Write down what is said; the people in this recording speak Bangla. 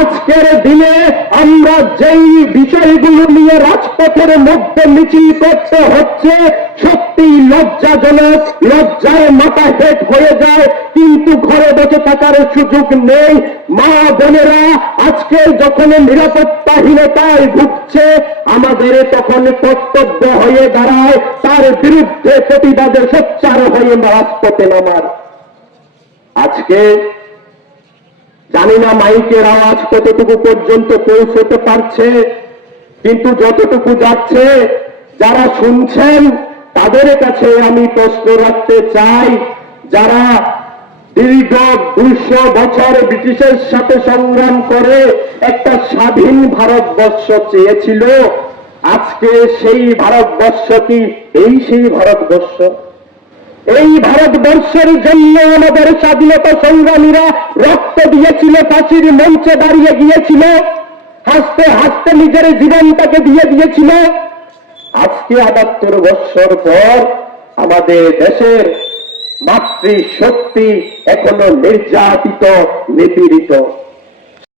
আজকের দিনে আমরা যেই বিষয়গুলো নিয়ে রাজপথের মধ্যে মিছিল করতে হচ্ছে সত্যি লজ্জাজনক, লজ্জায় মাথা হেট হয়ে যায়, কিন্তু ঘরে বসে থাকার সুযোগ নেই। মা বোনেরা আজকে যখন নিরাপত্তাহীনতায় ভুগছে, আমাদের তখন কর্তব্য হয়ে দাঁড়ায় তার বিরুদ্ধে প্রতিবাদে সোচ্চার হয়ে রাজপথে নামার। আজকে জানি না মাইকের আওয়াজ কতটুকু পর্যন্ত পৌঁছতে পারছে, কিন্তু যতটুকু যাচ্ছে যারা শুনছেন তাদের কাছে আমি প্রশ্ন রাখতে চাই, যারা দীর্ঘ 200 বছর ব্রিটিশের সাথে সংগ্রাম করে একটা স্বাধীন ভারতবর্ষ চেয়েছিল, আজকে সেই ভারতবর্ষ কি এই সেই ভারতবর্ষ? এই ভারতবর্ষের জন্য আমাদের স্বাধীনতা সংগ্রামীরা রক্ত দিয়েছিল, ফাঁসির মঞ্চে দাঁড়িয়ে গিয়েছিল, হাসতে হাসতে নিজের জীবনটাকে দিয়ে দিয়েছিল। আজকে ৭২ বৎসর পর আমাদের দেশের মাতৃশক্তি এখনো নির্যাতিত, নিপীড়িত।